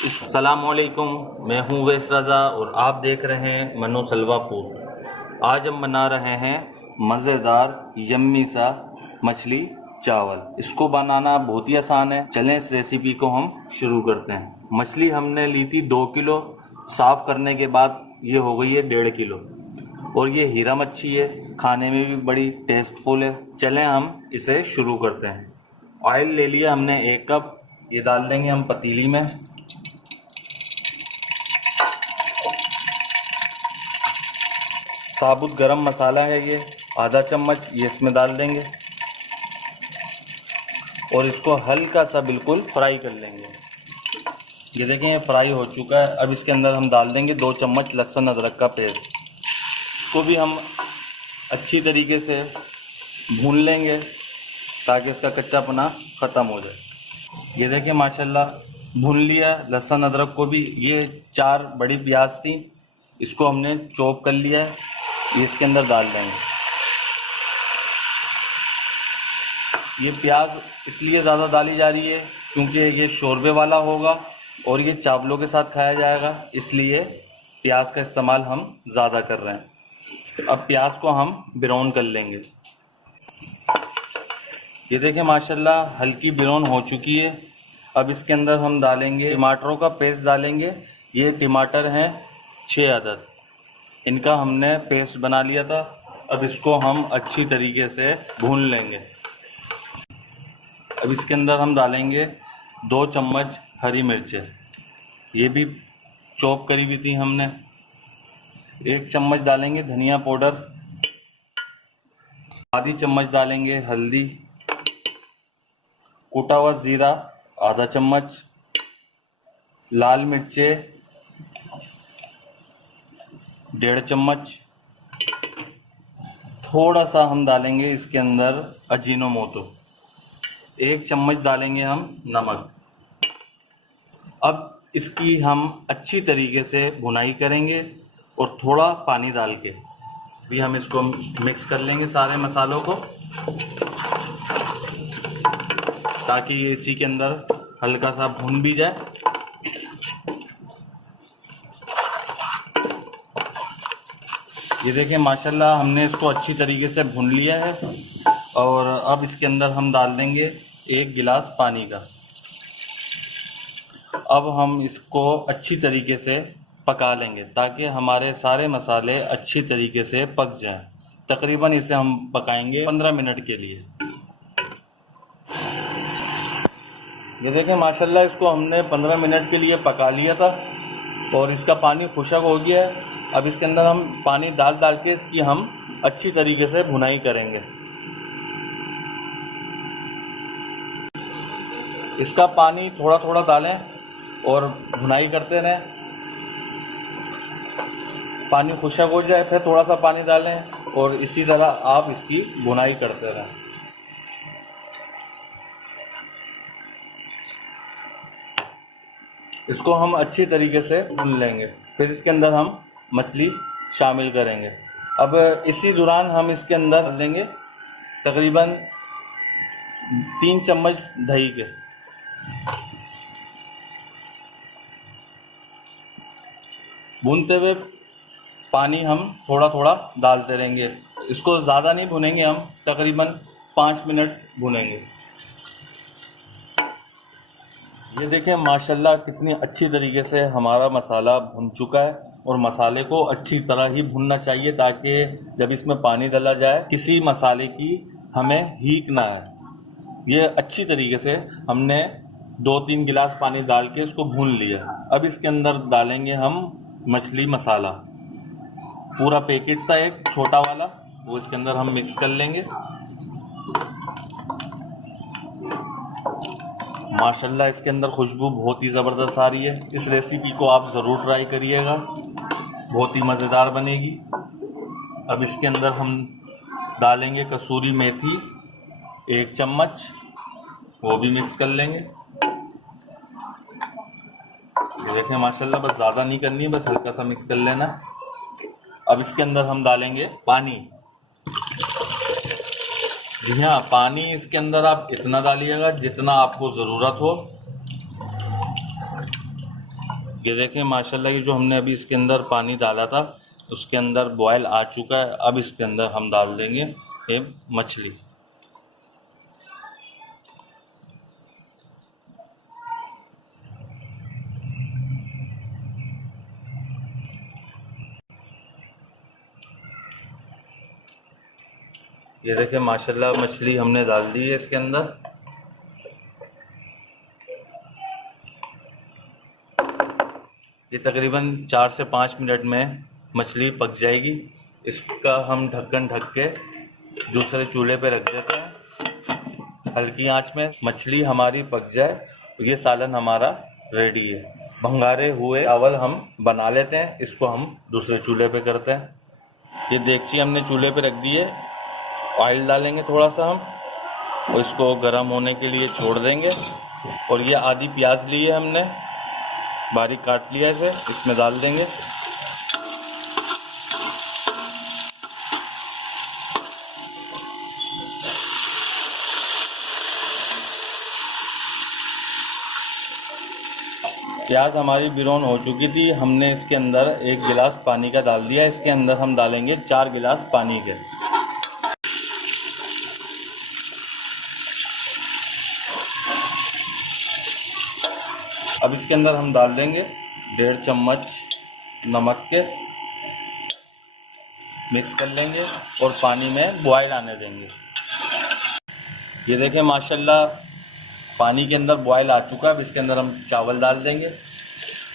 अस्सलामुअलैकुम, मैं हूँ वैस रज़ा और आप देख रहे हैं मनो सलवा फूड। आज हम बना रहे हैं मज़ेदार यम्मी सा मछली चावल। इसको बनाना बहुत ही आसान है। चलें इस रेसिपी को हम शुरू करते हैं। मछली हमने ली थी 2 किलो। साफ़ करने के बाद ये हो गई है 1.5 किलो और ये हीरा मच्छी है, खाने में भी बड़ी टेस्टफुल है। चलें हम इसे शुरू करते हैं। ऑयल ले लिया हमने 1 कप, ये डाल देंगे हम पतीली में। साबुत गरम मसाला है ये आधा चम्मच, ये इसमें डाल देंगे और इसको हल्का सा बिल्कुल फ्राई कर लेंगे। ये देखें ये फ्राई हो चुका है। अब इसके अंदर हम डाल देंगे 2 चम्मच लहसुन अदरक का पेस्ट। इसको भी हम अच्छी तरीके से भून लेंगे ताकि इसका कच्चापना ख़त्म हो जाए। ये देखें माशाल्लाह भून लिया लहसुन अदरक को भी। ये 4 बड़ी प्याज थी, इसको हमने चॉप कर लिया है, ये इसके अंदर डाल देंगे। ये प्याज इसलिए ज़्यादा डाली जा रही है क्योंकि ये शोरबे वाला होगा और ये चावलों के साथ खाया जाएगा, इसलिए प्याज का इस्तेमाल हम ज़्यादा कर रहे हैं। अब प्याज को हम ब्राउन कर लेंगे। ये देखें माशाल्लाह हल्की ब्राउन हो चुकी है। अब इसके अंदर हम डालेंगे टमाटरों का पेस्ट डालेंगे। ये टमाटर हैं 6 अदद, इनका हमने पेस्ट बना लिया था। अब इसको हम अच्छी तरीके से भून लेंगे। अब इसके अंदर हम डालेंगे 2 चम्मच हरी मिर्चें, ये भी चॉप करी हुई थी हमने। 1 चम्मच डालेंगे धनिया पाउडर, आधी चम्मच डालेंगे हल्दी, कूटा हुआ ज़ीरा आधा चम्मच, लाल मिर्चें 1.5 चम्मच, थोड़ा सा हम डालेंगे इसके अंदर अजीनोमोटो, 1 चम्मच डालेंगे हम नमक। अब इसकी हम अच्छी तरीके से भुनाई करेंगे और थोड़ा पानी डाल के भी हम इसको मिक्स कर लेंगे सारे मसालों को, ताकि ये इसी के अंदर हल्का सा भून भी जाए। ये देखें माशाल्लाह हमने इसको अच्छी तरीके से भून लिया है और अब इसके अंदर हम डाल देंगे 1 गिलास पानी का। अब हम इसको अच्छी तरीके से पका लेंगे ताकि हमारे सारे मसाले अच्छी तरीके से पक जाएं। तकरीबन इसे हम पकाएंगे 15 मिनट के लिए। ये देखें माशाल्लाह इसको हमने 15 मिनट के लिए पका लिया था और इसका पानी खुशक हो गया है। अब इसके अंदर हम पानी डाल के इसकी हम अच्छी तरीके से भुनाई करेंगे। इसका पानी थोड़ा थोड़ा डालें और भुनाई करते रहें। पानी खुशक हो जाए फिर थोड़ा सा पानी डालें और इसी तरह आप इसकी भुनाई करते रहें। इसको हम अच्छी तरीके से भून लेंगे, फिर इसके अंदर हम मछली शामिल करेंगे। अब इसी दौरान हम इसके अंदर डाल देंगे तकरीबन 3 चम्मच दही के। भूनते हुए पानी हम थोड़ा थोड़ा डालते रहेंगे। इसको ज़्यादा नहीं भुनेंगे, हम तकरीबन 5 मिनट भुनेंगे। ये देखें माशाल्लाह कितनी अच्छी तरीके से हमारा मसाला भुन चुका है और मसाले को अच्छी तरह ही भुनना चाहिए ताकि जब इसमें पानी डाला जाए किसी मसाले की हमें हीक ना आए। ये अच्छी तरीके से हमने 2-3 गिलास पानी डाल के इसको भून लिया। अब इसके अंदर डालेंगे हम मछली मसाला, पूरा पैकेट था एक छोटा वाला, वो इसके अंदर हम मिक्स कर लेंगे। माशाल्लाह इसके अंदर खुशबू बहुत ही ज़बरदस्त आ रही है। इस रेसिपी को आप ज़रूर ट्राई करिएगा, बहुत ही मज़ेदार बनेगी। अब इसके अंदर हम डालेंगे कसूरी मेथी 1 चम्मच, वो भी मिक्स कर लेंगे। ये देखें माशाल्लाह बस ज़्यादा नहीं करनी है, बस हल्का सा मिक्स कर लेना। अब इसके अंदर हम डालेंगे पानी। जी हाँ, पानी इसके अंदर आप इतना डालिएगा जितना आपको ज़रूरत हो। ये देखें माशाल्लाह, ये जो हमने अभी इसके अंदर पानी डाला था उसके अंदर बॉयल आ चुका है। अब इसके अंदर हम डाल देंगे ये मछली। ये देखें माशाल्लाह, मछली हमने डाल दी है इसके अंदर। ये तकरीबन 4 से 5 मिनट में मछली पक जाएगी। इसका हम ढक्कन ढक के दूसरे चूल्हे पे रख देते हैं हल्की आंच में। मछली हमारी पक जाए तो ये सालन हमारा रेडी है। भंगारे हुए चावल हम बना लेते हैं, इसको हम दूसरे चूल्हे पे करते हैं। ये देगची हमने चूल्हे पे रख दी है। ऑयल डालेंगे थोड़ा सा हम और इसको गर्म होने के लिए छोड़ देंगे। और ये आधी प्याज ली है हमने, बारीक काट लिया इसे, इसमें डाल देंगे। प्याज हमारी ब्राउन हो चुकी थी। हमने इसके अंदर 1 गिलास पानी का डाल दिया। इसके अंदर हम डालेंगे 4 गिलास पानी के। अब इसके अंदर हम डाल देंगे 1.5 चम्मच नमक के, मिक्स कर लेंगे और पानी में बॉयल आने देंगे। ये देखें माशाल्लाह, पानी के अंदर बॉयल आ चुका है। अब इसके अंदर हम चावल डाल देंगे।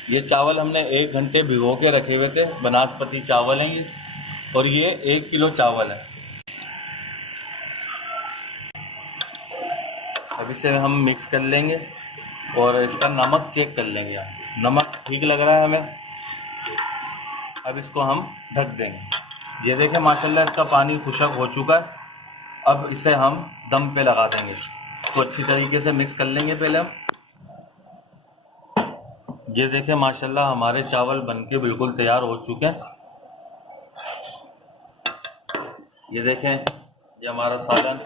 ये चावल हमने 1 घंटे भिगो के रखे हुए थे। बनास्पति चावल हैं ये, और ये 1 किलो चावल है। अब इसे हम मिक्स कर लेंगे और इसका नमक चेक कर लेंगे। नमक ठीक लग रहा है हमें। अब इसको हम ढक देंगे। ये देखें माशाल्लाह, इसका पानी खुशक हो चुका है। अब इसे हम दम पे लगा देंगे। तो अच्छी तरीके से मिक्स कर लेंगे पहले हम। ये देखें माशाल्लाह, हमारे चावल बनके बिल्कुल तैयार हो चुके हैं। ये देखें, ये हमारा सालन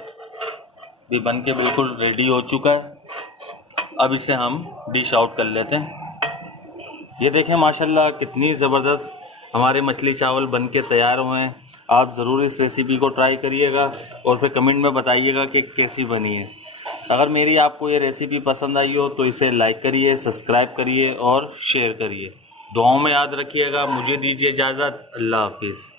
भी बनके बिल्कुल रेडी हो चुका है। अब इसे हम डिश आउट कर लेते हैं। ये देखें माशाल्लाह, कितनी ज़बरदस्त हमारे मछली चावल बनके तैयार हुए हैं। आप ज़रूर इस रेसिपी को ट्राई करिएगा और फिर कमेंट में बताइएगा कि कैसी बनी है। अगर मेरी आपको ये रेसिपी पसंद आई हो तो इसे लाइक करिए, सब्सक्राइब करिए और शेयर करिए। दुआओं में याद रखिएगा। मुझे दीजिए इजाज़त। अल्लाह हाफिज़।